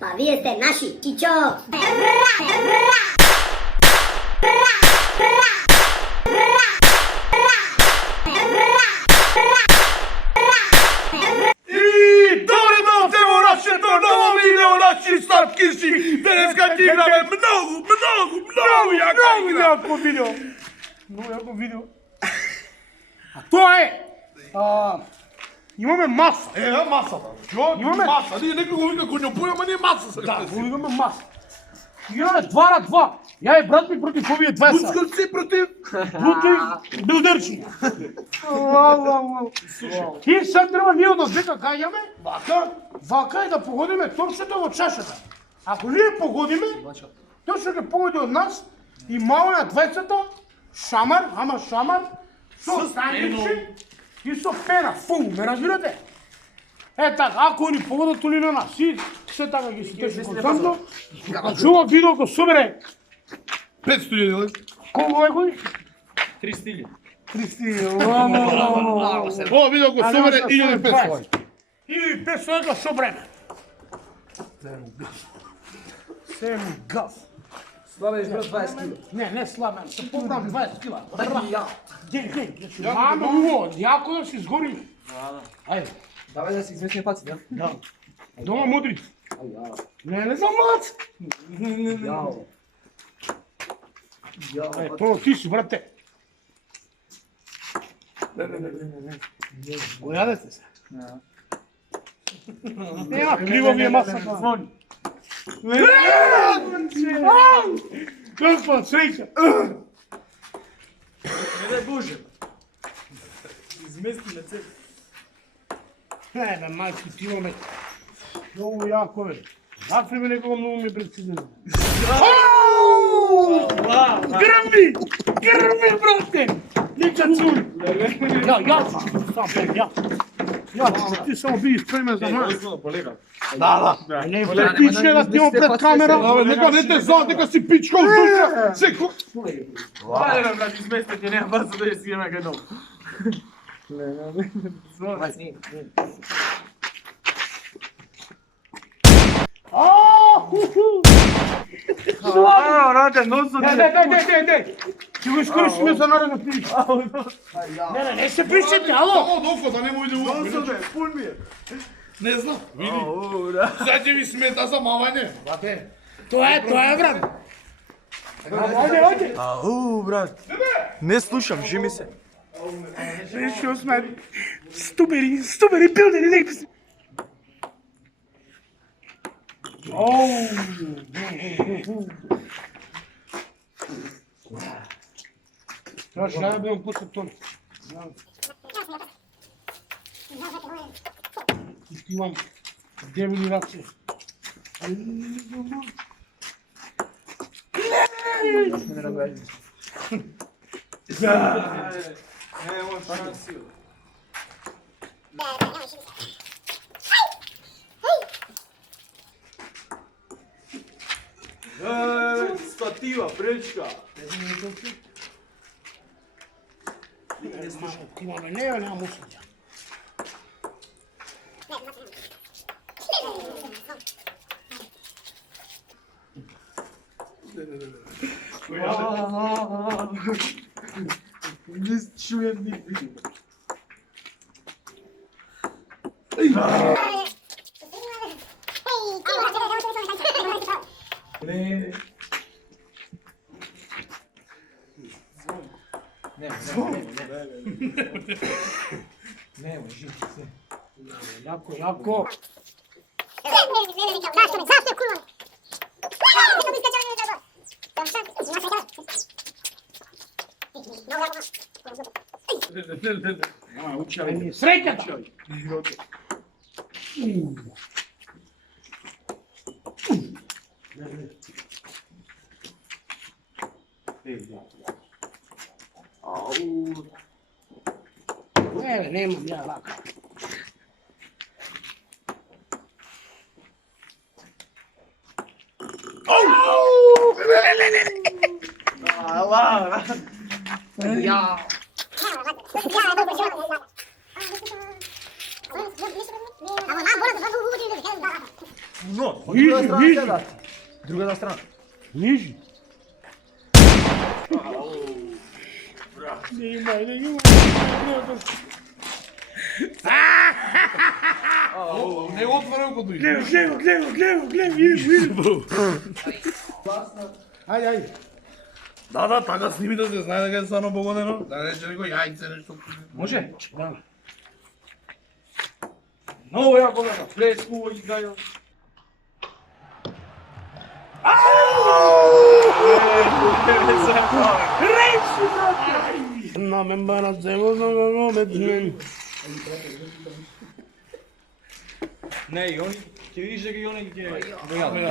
Pa vi ste naši, čičo! I dobry noc, evo naše to novo video, naši slatkiši. Dneska ti igrame mnogo jako video. Много яко видео. А то е! Имаме маса. Масата. Чо? Имаме- Маса. Ние нека го вика конјопуја, ама не маса се. Да, го имаме маса. Имаме 2 на 2. Ја и брат ми против овие две са. Пускат си против. Против билдерчи. И sad треба ние да века гаѓаме, вака и да погодиме торчето во чашата. Ако ние погодиме, тој што ќе погоди од нас и мало на двајцата, шамар, ама шамар, со сандвичи и со пена. Фу, ме разбирате? Е така, ако они погодат толи на нас и се така ги ситеше константно, значи ова видео го собере 500 лева. колко е кој? 300. 300. Ова видео го собере 1500. 1500 го собреме. Сем газ. Слабеш брат 20 кг. Не слабен, се побрам 20 кила. Ден, значи маме уво, јако да си изгориме. Ајде, Давай да си изместим паци, да? да. Дома мудрица. Не знам мац. Јао. Е, тоа ти си, брате. Го јадете се. Нема криво ми е масата. Звони. Каква среќа. Не дай Боже. Измести на цел. Не, бе, мајки, ти имаме многу јако, бе. Гафри ме некога многу ми прецизирано. Грми, брате! Нека цури. Ја ću сам пет, ја. Ти само биди спремен за мене. Да. Не, пичне да ти имам пред камера. Абе, нека не те знам, нека си пичка од душа. Секо. Ајде бе брат, изместите, нема бързо да си имаме кај долу. Брате, носот Дај. Ти го искористиме за наредна прилика. Не се причете, ало. Само дофо, да не му иде Носот у. е, пун ми е. Не знам. Види. Сега ќе ви смета за мавање. Тоа е, брат. Ајде. Ау, брат. Не слушам, жими се. Што сме стубери билдери, нека си. Значи, ја да бидам пуска тони. Имам дебели раце. Статива, пречка. Имаме неја, нема мусија. Не чуjem ни видео. Не. Не, жив се. Јако. Среќата. Немам ја вака. Ја. No, Niži, niži, druga strana. niži. Ne ima. Не отваря го дойде. Гледай, виж. Ајде. Да, така сними да се знае дека е стварно погодено. Да рече некој јајце нешто. Може? Да. Много яко бе, флеско играју. На мен барат зело за го мен. Не, и они, ќе видиш дека и они ќе го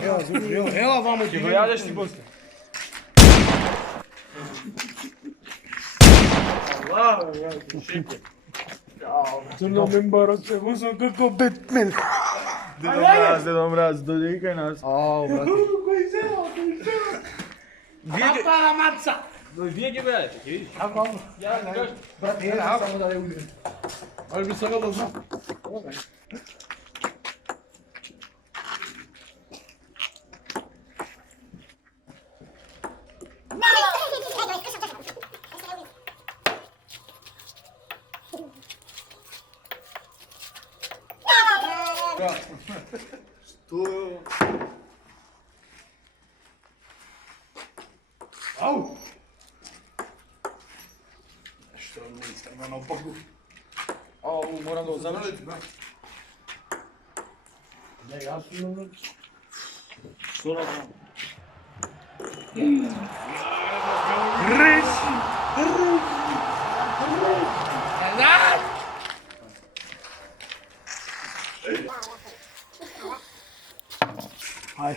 јадат. Ела вамо Ќе го јадеш ти после. На мен барат зело за како Бетмен. Дедо мраз, дојди кај нас. Кој зело? Папа на маца. Вие ќе го јадете, ќе видиш. Ако Ја ти кажам. само да не удрим. Ali bi сакал да знам. Ау! Што не искам на опаку. Ау, морам да го завршим. Не, јас сум. Што направам? Ај.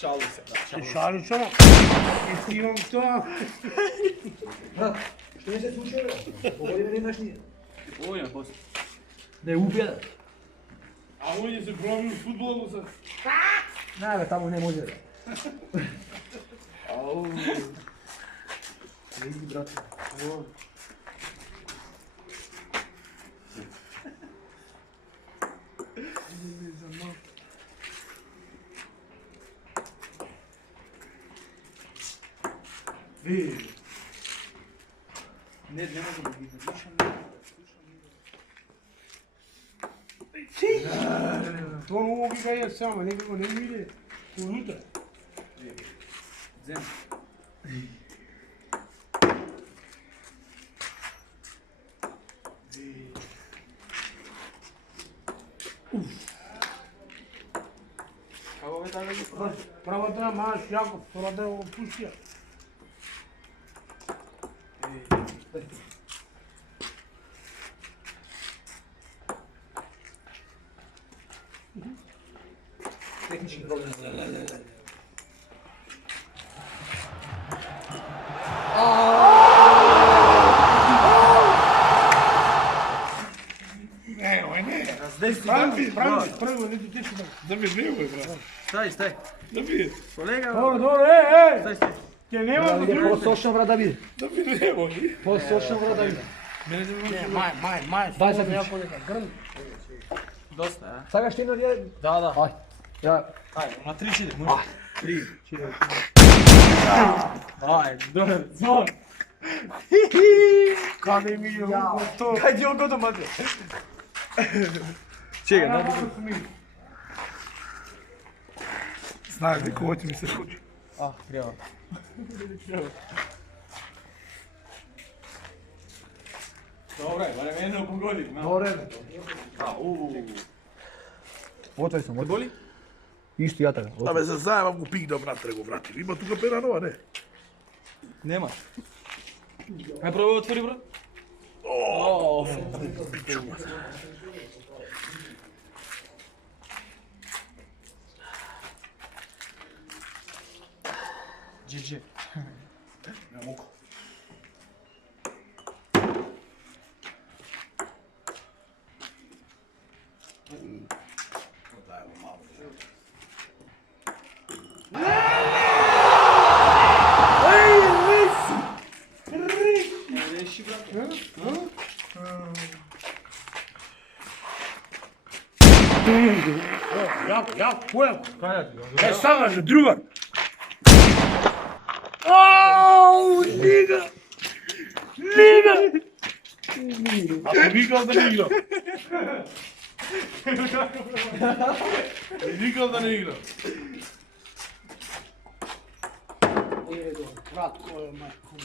Шали се. Се шалиш, ама. И ти имам тоа. Što mi se slučajeva? Pogodi me da imaš nije. Оја, после. Da je ubjeda. А овие се проби у фудбалот се. Ne, be, tamo ne može da. Ау. Vidi, brate. Ви. Не може да ги Тоа много ги гаја само, некако не ми иде унутра. Зем. Како бе така ги прави? Правата на маш јако, втората ја го пустија. Tehnički problem. Прави, не ти тешко да. Да ми не бе, брат. Стај. Да ми. Колега. Добро, Стај. Ќе нема да Ide poslušam brada vidi. Да ми не бе. Poslušam brada vidi. Мај. 20 Јако дека грн. Доста, а? Sagaš ti jedno djede? Да. Aj. Ja. Ајде, на 3 може. 3. Ајде, добре. Зон. Каде ми ја то? Кај ти го мате? Чекай, Ја да. го сми. Знаеш дека ова ќе ми се случи. Треба. Добре, барем едно погоди. Dobre. Otvori sam. Боли? Isto ja tako. Абе се заебам го пик да внатре го врати. Има тука пера нова, не? Нема. Ај пробај отвори, брат. О, GG. Не моgu. Реши, брат. Jako, pojako. E, sada že drugar. Aaaa, liga. Liga. Ako vikao da ne igra. Vikao da ne igra. Edo, kratko je, majko.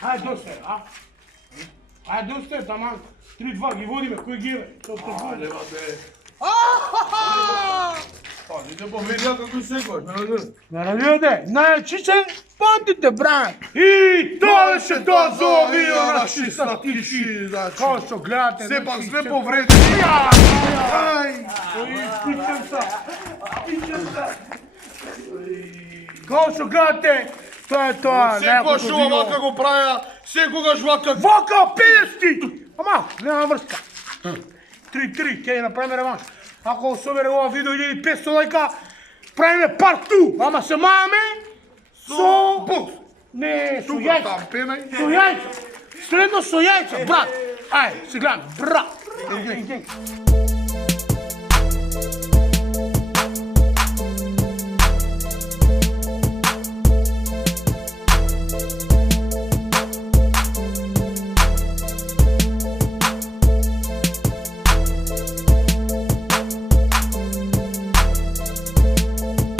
Ajde dosta je, a? Ajde dosta je, taman 3-2 ги водиме, кој ги е? Ajde, bate. Pa, nite povedal kako sekvaš, ne razumem. Наравиде, најчичен памтите, брат! I to se to zove naši statistici, znači. Као што гледате, Sve pa sve povredili. Aj! Као што гледате, тоа е тоа, Секогаш овака го правя, секогаш вака. Вака, 50! Ама, нема врска. 3-3, ќе ја направиме реванш. Ако собере ова видео 1500 лајка, правиме парт 2. Ама се маме со... Бокс. Не, со Тука јајца. там пенай. Со јајца. Средно со јајца, брат. Ајде, се гледаме, брат.